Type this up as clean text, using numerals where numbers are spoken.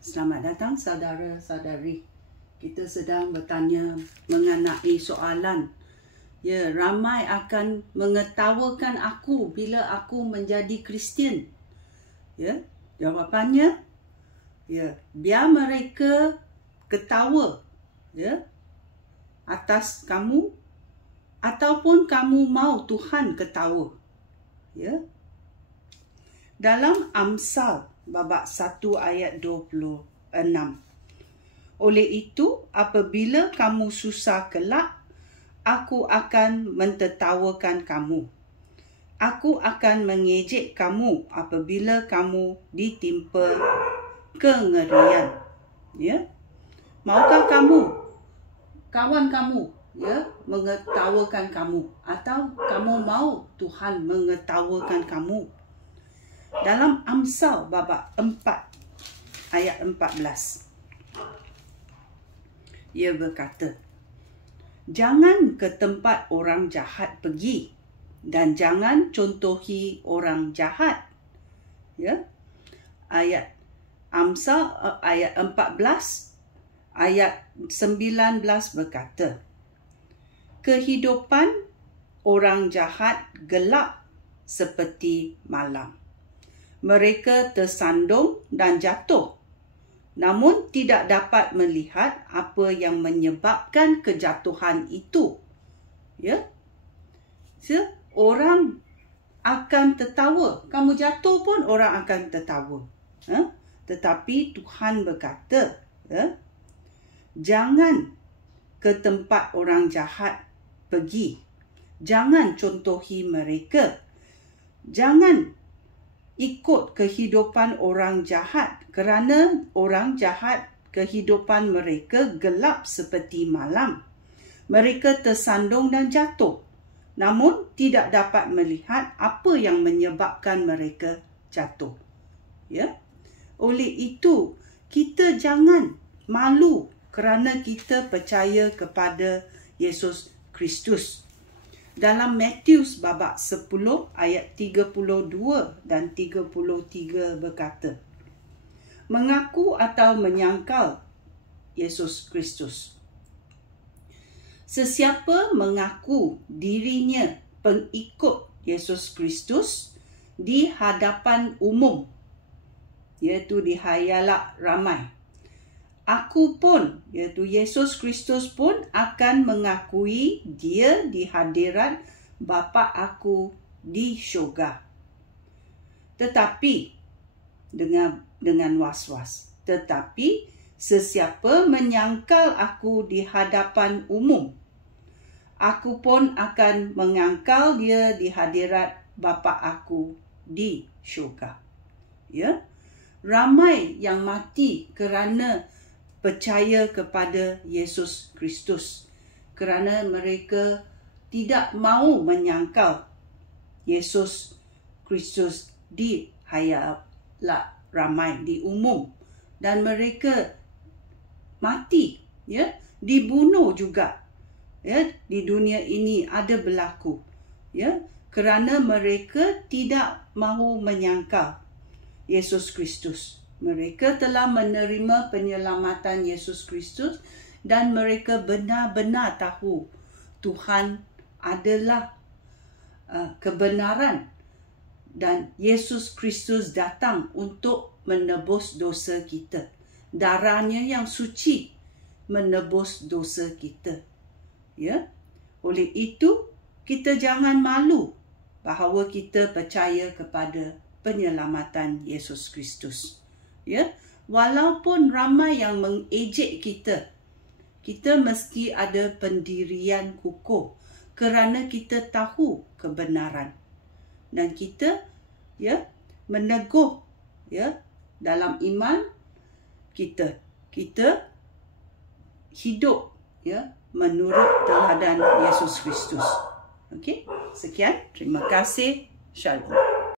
Selamat datang saudara-saudari. Kita sedang bertanya mengenai soalan. Ya, ramai akan mengetawakan aku bila aku menjadi Kristian. Ya, jawapannya, ya, biar mereka ketawa, ya, atas kamu, ataupun kamu mau Tuhan ketawa. Ya. Dalam Amsal babak 1 ayat 26. Oleh itu, apabila kamu susah kelak, aku akan mentertawakan kamu. Aku akan mengejek kamu apabila kamu ditimpa kengerian. Ya. Maukah kamu, kawan kamu, ya, mengetawakan kamu, atau kamu mau Tuhan mengetawakan kamu? Dalam Amsal babak 4 ayat 14. Ia berkata, jangan ke tempat orang jahat pergi dan jangan contohi orang jahat. Ya. Ayat Amsal ayat 14 ayat 19 berkata, kehidupan orang jahat gelap seperti malam. Mereka tersandung dan jatuh, namun tidak dapat melihat apa yang menyebabkan kejatuhan itu. Ya, orang akan tertawa. Kamu jatuh pun orang akan tertawa. Tetapi Tuhan berkata, jangan ke tempat orang jahat pergi. Jangan contohi mereka. Jangan ikut kehidupan orang jahat, kerana orang jahat kehidupan mereka gelap seperti malam. Mereka tersandung dan jatuh, namun tidak dapat melihat apa yang menyebabkan mereka jatuh. Ya. Oleh itu, kita jangan malu kerana kita percaya kepada Yesus Kristus. Dalam Matius babak 10 ayat 32 dan 33 berkata, mengaku atau menyangkal Yesus Kristus. Sesiapa mengaku dirinya pengikut Yesus Kristus di hadapan umum, iaitu di halayak ramai, aku pun, iaitu Yesus Kristus pun akan mengakui dia di hadirat Bapa aku di syurga. Tetapi, dengan was-was. Tetapi, sesiapa menyangkal aku di hadapan umum, aku pun akan mengangkal dia di hadirat Bapa aku di syurga. Ya, ramai yang mati kerana percaya kepada Yesus Kristus, kerana mereka tidak mahu menyangkal Yesus Kristus di halayak ramai, di umum, dan mereka mati, ya, dibunuh juga, ya, di dunia ini ada berlaku, ya, kerana mereka tidak mahu menyangkal Yesus Kristus. Mereka telah menerima penyelamatan Yesus Kristus dan mereka benar-benar tahu Tuhan adalah kebenaran dan Yesus Kristus datang untuk menebus dosa kita. Darahnya yang suci menebus dosa kita. Ya. Oleh itu, kita jangan malu bahawa kita percaya kepada penyelamatan Yesus Kristus. Ya, walaupun ramai yang mengejek kita, kita mesti ada pendirian kukuh kerana kita tahu kebenaran dan kita, ya, meneguh, ya, dalam iman kita. Kita hidup, ya, menurut teladan Yesus Kristus. Okey, sekian. Terima kasih. Shalom.